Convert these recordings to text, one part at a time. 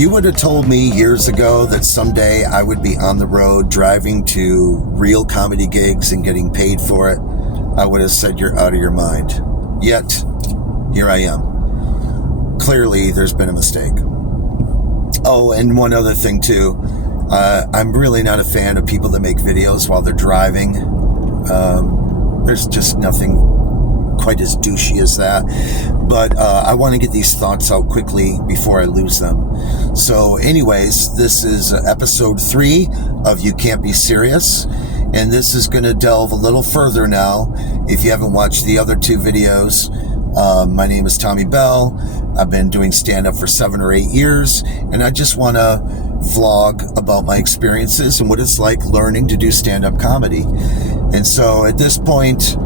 you would have told me years ago that someday I would be on the road driving to real comedy gigs and getting paid for it, I would have said you're out of your mind. Yet, here I am. Clearly, there's been a mistake. Oh, and one other thing too. I'm really not a fan of people that make videos while they're driving. There's just nothing quite as douchey as that. But I want to get these thoughts out quickly before I lose them. So anyways, this is episode 3 of You Can't Be Serious. And this is going to delve a little further now. If you haven't watched the other 2 videos, my name is Tommy Bell. I've been doing stand-up for 7 or 8 years. And I just want to vlog about my experiences and what it's like learning to do stand-up comedy. And so at this point,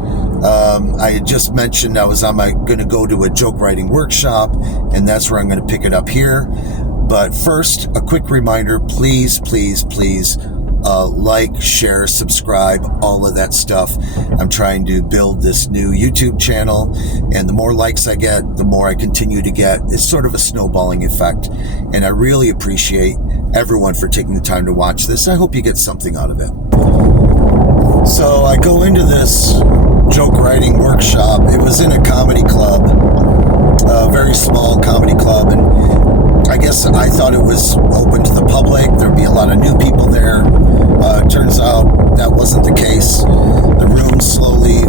I had just mentioned I was going to go to a joke writing workshop, and that's where I'm going to pick it up here. But first, a quick reminder, please, like, share, subscribe, all of that stuff. I'm trying to build this new YouTube channel, and the more likes I get, the more I continue to get. It's sort of a snowballing effect, and I really appreciate everyone for taking the time to watch this. I hope you get something out of it. So I go into this joke writing workshop. It was in a comedy club, a very small comedy club, and I guess I thought it was open to the public. There'd be a lot of new people there. Turns out that wasn't the case. The room slowly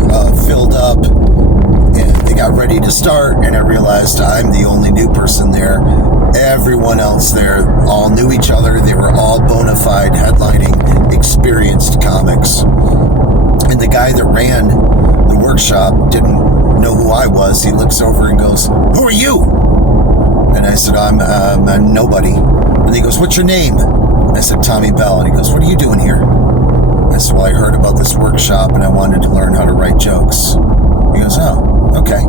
filled up, and they got ready to start, and I realized I'm the only new person there. Everyone else there all knew each other. They were all bona fide headlining, experienced comics. And the guy that ran the workshop didn't know who I was. He looks over and goes, "Who are you?" And I said, I'm nobody. And he goes, "What's your name?" And I said, "Tommy Bell." And he goes, "What are you doing here?" I said, "Well, I heard about this workshop and I wanted to learn how to write jokes." He goes, "Oh, okay.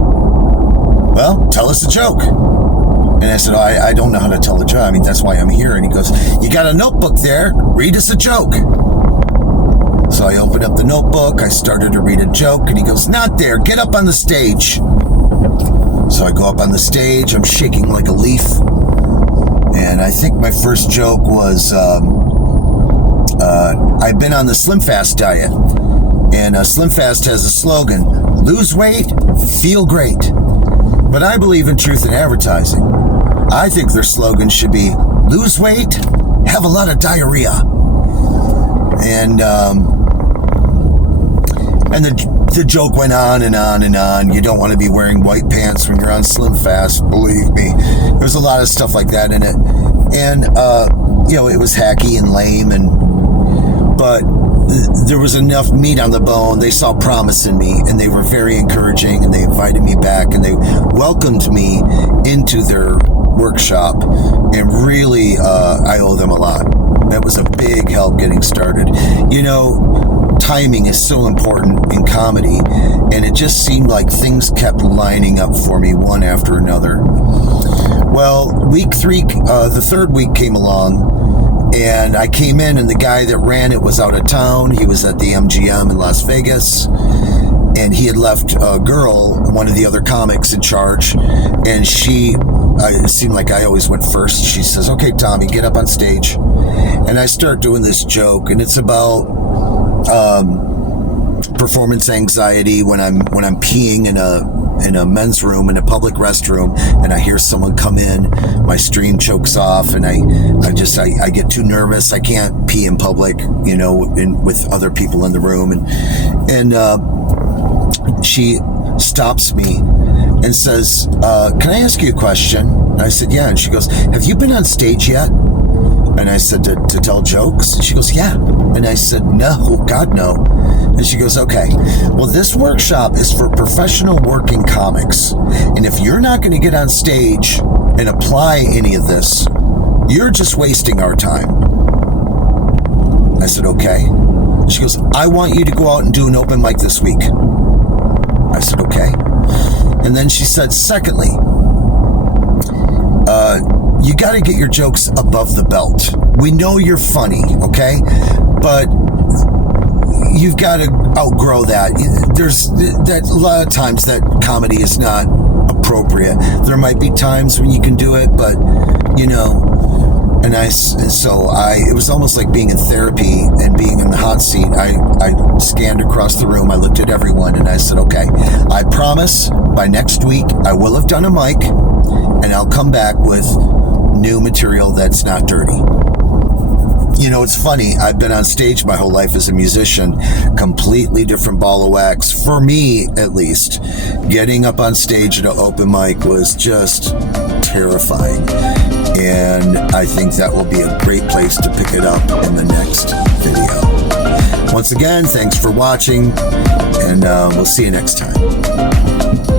Well, tell us a joke." And I said, I don't know how to tell a joke. I mean, that's why I'm here." And he goes, "You got a notebook there. Read us a joke." So I opened up the notebook. I started to read a joke, and he goes, "Not there. Get up on the stage." So I go up on the stage. I'm shaking like a leaf. And I think my first joke was, I've been on the Slim Fast diet. And Slim Fast has a slogan, "Lose weight, feel great." But I believe in truth in advertising. I think their slogan should be, "Lose weight, have a lot of diarrhea." And the joke went on and on and on. You don't want to be wearing white pants when you're on Slim Fast, believe me. There's a lot of stuff like that in it. And, it was hacky and lame, but there was enough meat on the bone. They saw promise in me, and they were very encouraging, and they invited me back, and they welcomed me into their workshop. And really, I owe them a lot. That was a big help getting started. Timing is so important in comedy, and it just seemed like things kept lining up for me one after another. Well, week 3, the 3rd week came along, and I came in, and the guy that ran it was out of town. He was at the MGM in Las Vegas, and he had left a girl, one of the other comics, in charge, and it seemed like I always went first. She says, "Okay, Tommy, get up on stage." And I start doing this joke, and it's about performance anxiety when I'm peeing in a men's room, in a public restroom, and I hear someone come in. My stream chokes off, and I get too nervous. I can't pee in public, with other people in the room, and she stops me and says, "Can I ask you a question?" And I said, "Yeah." And she goes, "Have you been on stage yet?" And I said, to tell jokes? And she goes, "Yeah." And I said, "No, God, no." And she goes, "Okay, well, this workshop is for professional working comics. And if you're not going to get on stage and apply any of this, you're just wasting our time." I said, "Okay." She goes, "I want you to go out and do an open mic this week." I said, "Okay." And then she said, "Secondly, you got to get your jokes above the belt. We know you're funny, okay? But you've got to outgrow that. There's a lot of times that comedy is not appropriate. There might be times when you can do it, but, And it was almost like being in therapy and being in the hot seat. I scanned across the room, I looked at everyone, and I said, okay, I promise by next week I will have done a mic, and I'll come back with new material that's not dirty. You know, it's funny, I've been on stage my whole life as a musician, completely different ball of wax, for me at least. Getting up on stage at an open mic was just terrifying, and I think that will be a great place to pick it up in the next video. Once again, thanks for watching, and we'll see you next time.